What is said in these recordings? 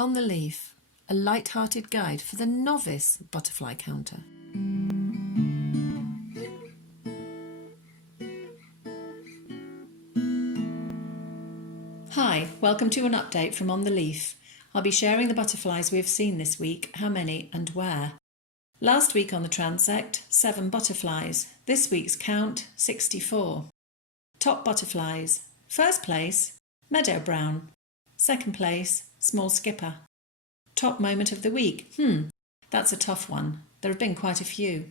On the Leaf, a light-hearted guide for the novice butterfly counter. Hi, welcome to an update from On the Leaf. I'll be sharing the butterflies we have seen this week, how many and where. Last week on the transect, 7 butterflies. This week's count, 64. Top butterflies. First place, meadow brown. Second place, small skipper. Top moment of the week. That's a tough one. There have been quite a few.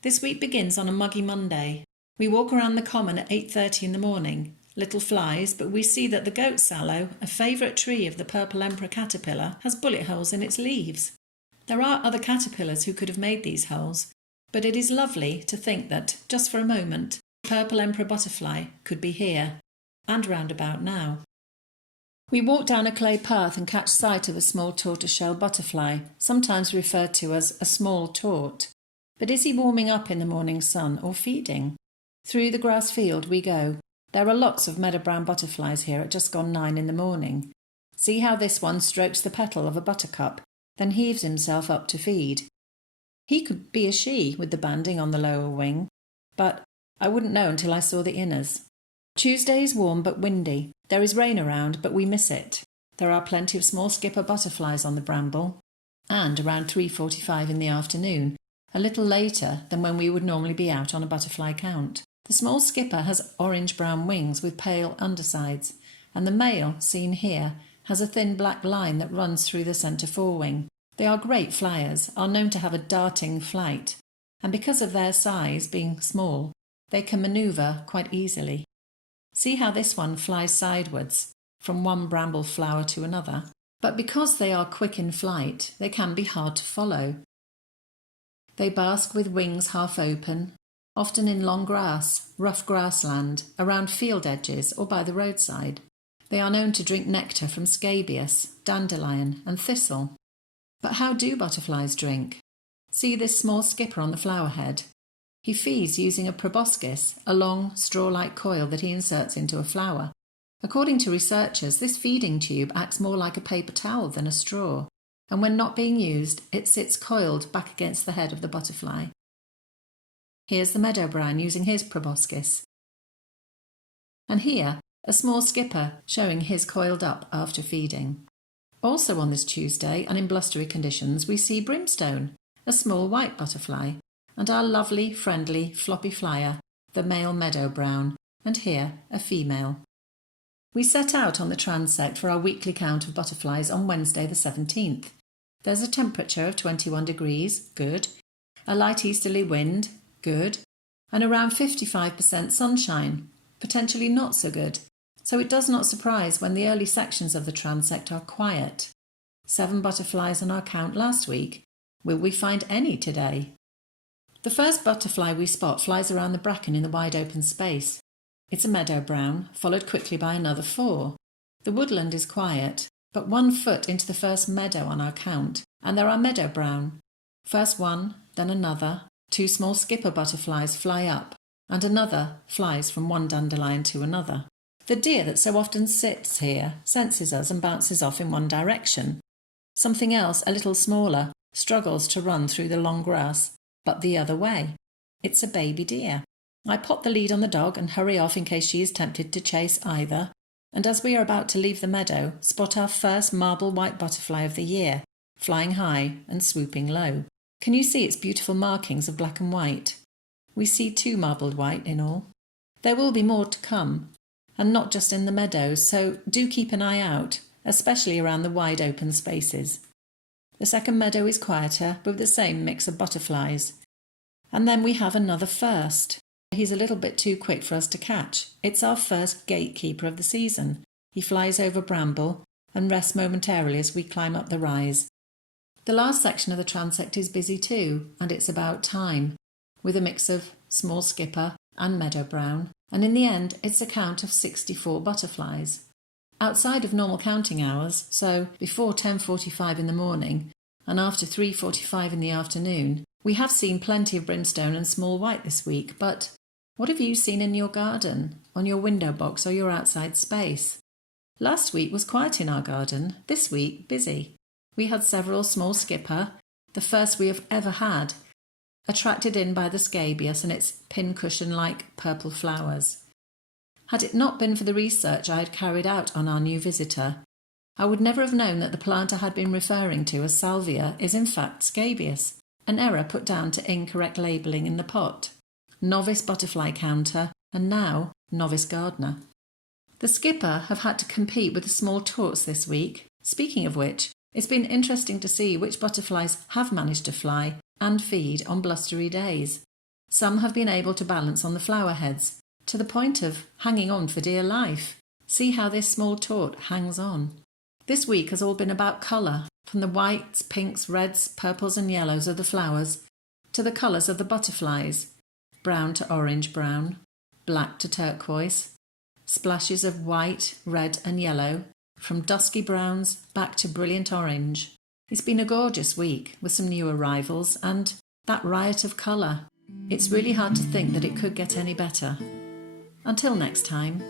This week begins on a muggy Monday. We walk around the common at 8:30 in the morning. Little flies, but we see that the goat sallow, a favourite tree of the purple emperor caterpillar, has bullet holes in its leaves. There are other caterpillars who could have made these holes, but it is lovely to think that, just for a moment, the purple emperor butterfly could be here, and round about now. We walk down a clay path and catch sight of a small tortoiseshell butterfly, sometimes referred to as a small tort. But is he warming up in the morning sun or feeding? Through the grass field we go. There are lots of meadow brown butterflies here at just gone 9 in the morning. See how this one strokes the petal of a buttercup, then heaves himself up to feed. He could be a she with the banding on the lower wing, but I wouldn't know until I saw the inners. Tuesday is warm but windy. There is rain around, but we miss it. There are plenty of small skipper butterflies on the bramble, and around 3:45 in the afternoon, a little later than when we would normally be out on a butterfly count. The small skipper has orange-brown wings with pale undersides, and the male, seen here, has a thin black line that runs through the centre forewing. They are great flyers, are known to have a darting flight, and because of their size being small, they can manoeuvre quite easily. See how this one flies sidewards from one bramble flower to another. But because they are quick in flight, they can be hard to follow. They bask with wings half open, often in long grass, rough grassland, around field edges or by the roadside. They are known to drink nectar from scabious, dandelion and thistle. But how do butterflies drink? See this small skipper on the flower head. He feeds using a proboscis, a long, straw-like coil that he inserts into a flower. According to researchers, this feeding tube acts more like a paper towel than a straw, and when not being used, it sits coiled back against the head of the butterfly. Here's the meadow brown using his proboscis. And here, a small skipper showing his coiled up after feeding. Also on this Tuesday, and in blustery conditions, we see brimstone, a small white butterfly, and our lovely, friendly, floppy flyer, the male meadow brown, and here a female. We set out on the transect for our weekly count of butterflies on Wednesday the 17th. There's a temperature of 21 degrees, good, a light easterly wind, good, and around 55% sunshine, potentially not so good. So it does not surprise when the early sections of the transect are quiet. 7 butterflies on our count last week. Will we find any today? The first butterfly we spot flies around the bracken in the wide open space. It's a meadow brown, followed quickly by another 4. The woodland is quiet, but 1 foot into the first meadow on our count, and there are meadow brown. First one, then another. 2 small skipper butterflies fly up, and another flies from one dandelion to another. The deer that so often sits here senses us and bounces off in one direction. Something else, a little smaller, struggles to run through the long grass, but the other way. It's a baby deer. I pop the lead on the dog and hurry off in case she is tempted to chase either, and as we are about to leave the meadow, spot our first marble white butterfly of the year, flying high and swooping low. Can you see its beautiful markings of black and white? We see 2 marbled white in all. There will be more to come, and not just in the meadows, so do keep an eye out, especially around the wide open spaces. The second meadow is quieter, with the same mix of butterflies. And then we have another first. He's a little bit too quick for us to catch. It's our first gatekeeper of the season. He flies over bramble and rests momentarily as we climb up the rise. The last section of the transect is busy too, and it's about time, with a mix of small skipper and meadow brown, and in the end it's a count of 64 butterflies. Outside of normal counting hours, so before 10:45 in the morning and after 3:45 in the afternoon, we have seen plenty of brimstone and small white this week, but what have you seen in your garden, on your window box or your outside space? Last week was quiet in our garden, this week busy. We had several small skipper, the first we have ever had, attracted in by the scabious and its pincushion-like purple flowers. Had it not been for the research I had carried out on our new visitor, I would never have known that the plant I had been referring to as salvia is in fact scabious, an error put down to incorrect labelling in the pot. Novice butterfly counter, and now novice gardener. The skipper have had to compete with the small torts this week. Speaking of which, it's been interesting to see which butterflies have managed to fly and feed on blustery days. Some have been able to balance on the flower heads, to the point of hanging on for dear life. See how this small tort hangs on. This week has all been about colour, from the whites, pinks, reds, purples and yellows of the flowers to the colours of the butterflies, brown to orange-brown, black to turquoise, splashes of white, red and yellow, from dusky browns back to brilliant orange. It's been a gorgeous week with some new arrivals and that riot of colour. It's really hard to think that it could get any better. Until next time.